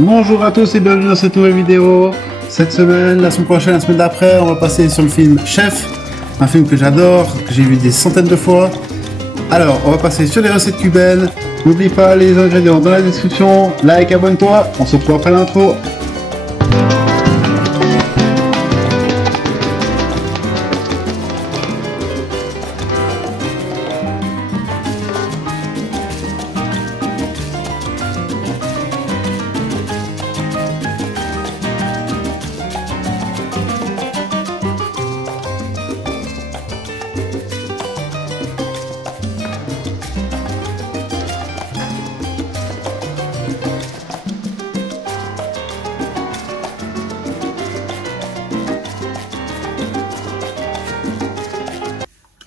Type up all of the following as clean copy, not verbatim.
Bonjour à tous et bienvenue dans cette nouvelle vidéo. Cette semaine, la semaine prochaine, la semaine d'après, on va passer sur le film Chef, un film que j'adore, que j'ai vu des centaines de fois. Alors, on va passer sur les recettes cubaines. N'oublie pas les ingrédients dans la description. Like, abonne-toi. On se retrouve après l'intro.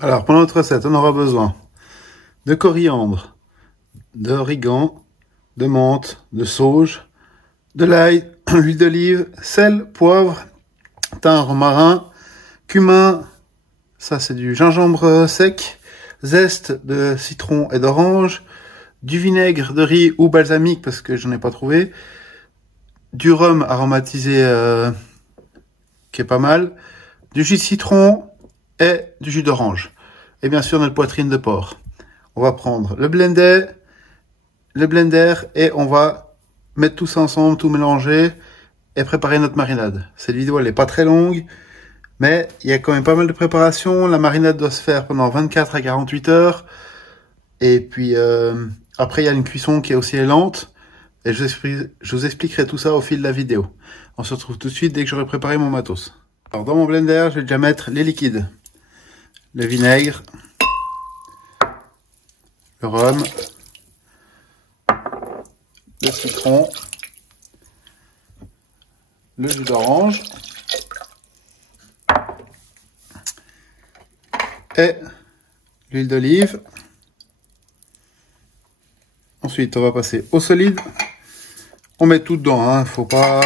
Alors, pour notre recette, on aura besoin de coriandre, d'origan, de menthe, de sauge, de l'ail, l'huile d'olive, sel, poivre, thym, romarin, cumin, ça c'est du gingembre sec, zeste de citron et d'orange, du vinaigre de riz ou balsamique parce que j'en ai pas trouvé, du rhum aromatisé qui est pas mal, du jus de citron et du jus d'orange. Et bien sûr notre poitrine de porc. On va prendre le blender et on va mettre tout ça ensemble, tout mélanger et préparer notre marinade. Cette vidéo elle est pas très longue, mais il y a quand même pas mal de préparation. La marinade doit se faire pendant 24 à 48 heures. Et puis après il y a une cuisson qui est aussi lente. Et je vous expliquerai tout ça au fil de la vidéo. On se retrouve tout de suite dès que j'aurai préparé mon matos. Alors dans mon blender, je vais déjà mettre les liquides. Le vinaigre, le rhum, le citron, le jus d'orange et l'huile d'olive. Ensuite, on va passer au solide. On met tout dedans, hein. Faut pas,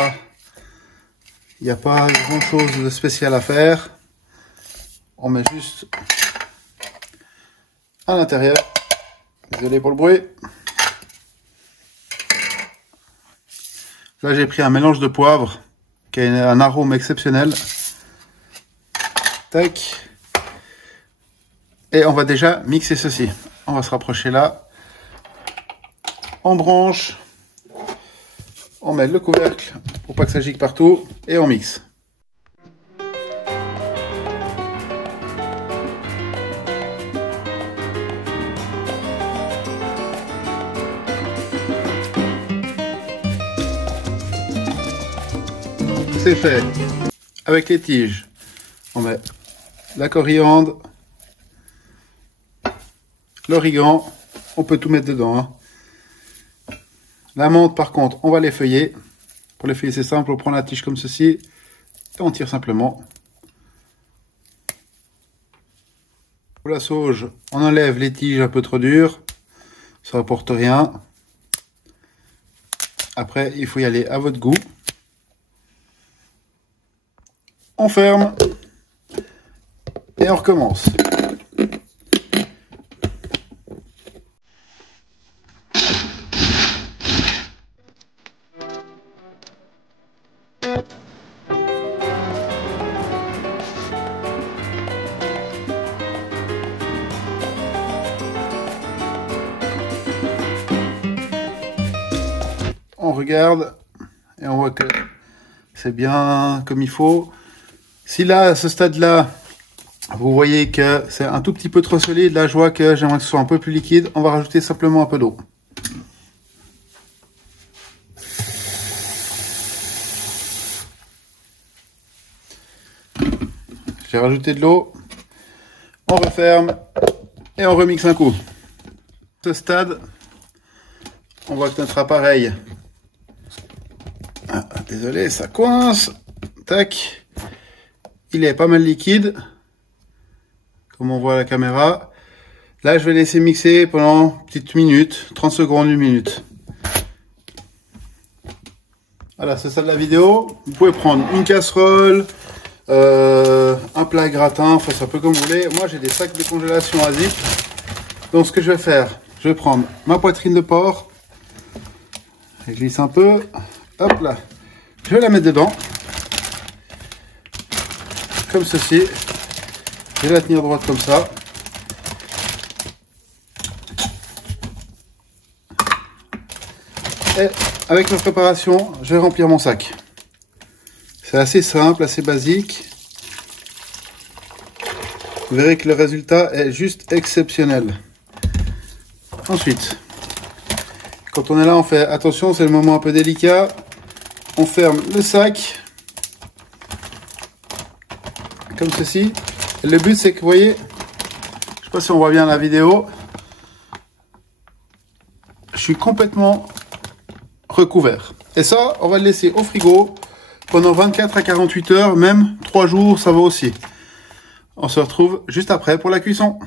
il n'y a pas grand chose de spécial à faire. On met juste à l'intérieur. Désolé pour le bruit. Là, j'ai pris un mélange de poivre qui a un arôme exceptionnel. Tac. Et on va déjà mixer ceci. On va se rapprocher là. On branche. On met le couvercle pour pas que ça gicle partout. Et on mixe. C'est fait. Avec les tiges, on met la coriandre, l'origan, on peut tout mettre dedans. Hein. La menthe, par contre, on va l'effeuiller. Pour l'effeuiller, c'est simple, on prend la tige comme ceci et on tire simplement. Pour la sauge, on enlève les tiges un peu trop dures, ça rapporte rien. Après, il faut y aller à votre goût. On ferme et on recommence. On regarde et on voit que c'est bien comme il faut. Si là, à ce stade-là, vous voyez que c'est un tout petit peu trop solide, là je vois que j'aimerais que ce soit un peu plus liquide, on va rajouter simplement un peu d'eau. J'ai rajouté de l'eau, on referme et on remixe un coup. À ce stade, on voit que notre appareil, désolé, ça coince, tac. Il est pas mal liquide, comme on voit à la caméra. Là, je vais laisser mixer pendant une petite minute, 30 secondes, 1 minute. Voilà, c'est ça de la vidéo. Vous pouvez prendre une casserole, un plat gratin, enfin c'est un peu comme vous voulez. Moi j'ai des sacs de congélation à zip. Donc ce que je vais faire, je vais prendre ma poitrine de porc, je glisse un peu, Hop là. Je vais la mettre dedans. Comme ceci. Je vais la tenir droite comme ça. Et avec ma préparation, je vais remplir mon sac. C'est assez simple, assez basique. Vous verrez que le résultat est juste exceptionnel. Ensuite, quand on est là, on fait attention, c'est le moment un peu délicat. On ferme le sac. Comme ceci. Et le but, c'est que vous voyez, je ne sais pas si on voit bien la vidéo, je suis complètement recouvert. Et ça, on va le laisser au frigo pendant 24 à 48 heures, même 3 jours, ça va aussi. On se retrouve juste après pour la cuisson.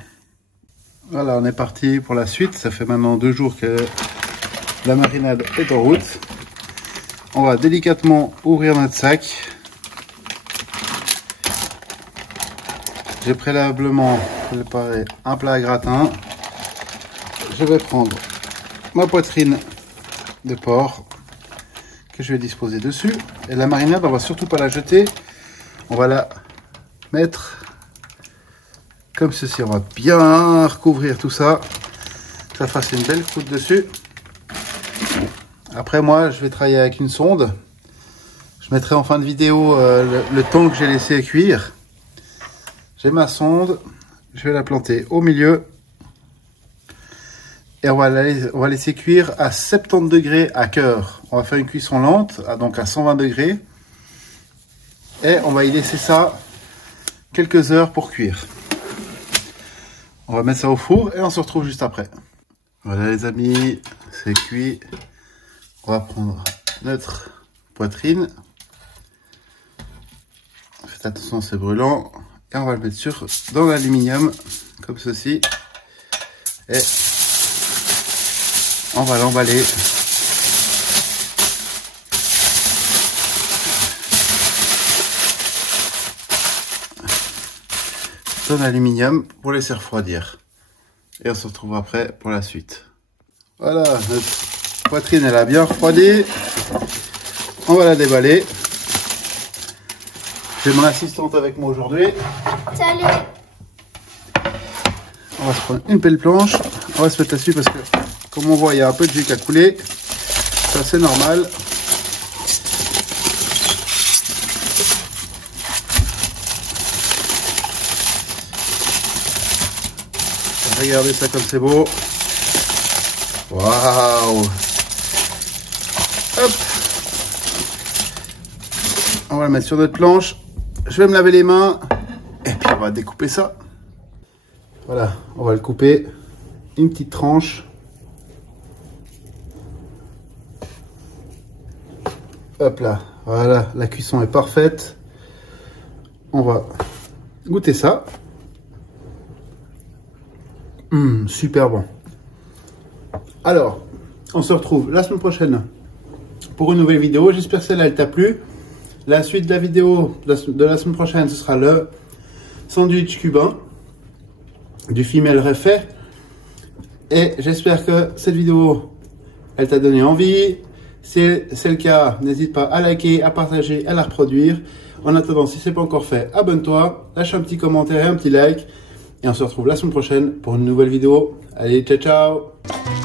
Voilà, on est parti pour la suite. Ça fait maintenant 2 jours que la marinade est en route. On va délicatement ouvrir notre sac. J'ai préalablement préparé un plat à gratin. Je vais prendre ma poitrine de porc que je vais disposer dessus. Et la marinade, on va surtout pas la jeter. On va la mettre comme ceci. On va bien recouvrir tout ça. Que ça fasse une belle croûte dessus. Après, moi, je vais travailler avec une sonde. Je mettrai en fin de vidéo le temps que j'ai laissé cuire. J'ai ma sonde. Je vais la planter au milieu. Et on va laisser cuire à 70 degrés à cœur. On va faire une cuisson lente, donc à 120 degrés. Et on va y laisser ça quelques heures pour cuire. On va mettre ça au four et on se retrouve juste après. Voilà les amis, c'est cuit. On va prendre notre poitrine. Faites attention, c'est brûlant. Et on va le mettre dans l'aluminium, comme ceci. Et on va l'emballer. Dans l'aluminium pour laisser refroidir. Et on se retrouve après pour la suite. Voilà, notre poitrine elle a bien refroidi. On va la déballer. J'ai mon assistante avec moi aujourd'hui. Salut. On va se prendre une pelle planche. On va se mettre là-dessus parce que, comme on voit, il y a un peu de jus qui a coulé. Ça, c'est normal. Regardez ça comme c'est beau. Waouh. Hop. On va le mettre sur notre planche. Je vais me laver les mains. Et puis on va découper ça. Voilà, on va le couper. Une petite tranche. Hop là. Voilà, la cuisson est parfaite. On va goûter ça. Super bon. Alors, on se retrouve la semaine prochaine pour une nouvelle vidéo. J'espère que celle-là elle t'a plu. La suite de la vidéo de la semaine prochaine, ce sera le sandwich cubain du Femelle Refait. Et j'espère que cette vidéo, elle t'a donné envie. Si c'est le cas, n'hésite pas à liker, à partager, à la reproduire. En attendant, si ce n'est pas encore fait, abonne-toi, lâche un petit commentaire et un petit like. Et on se retrouve la semaine prochaine pour une nouvelle vidéo. Allez, ciao, ciao!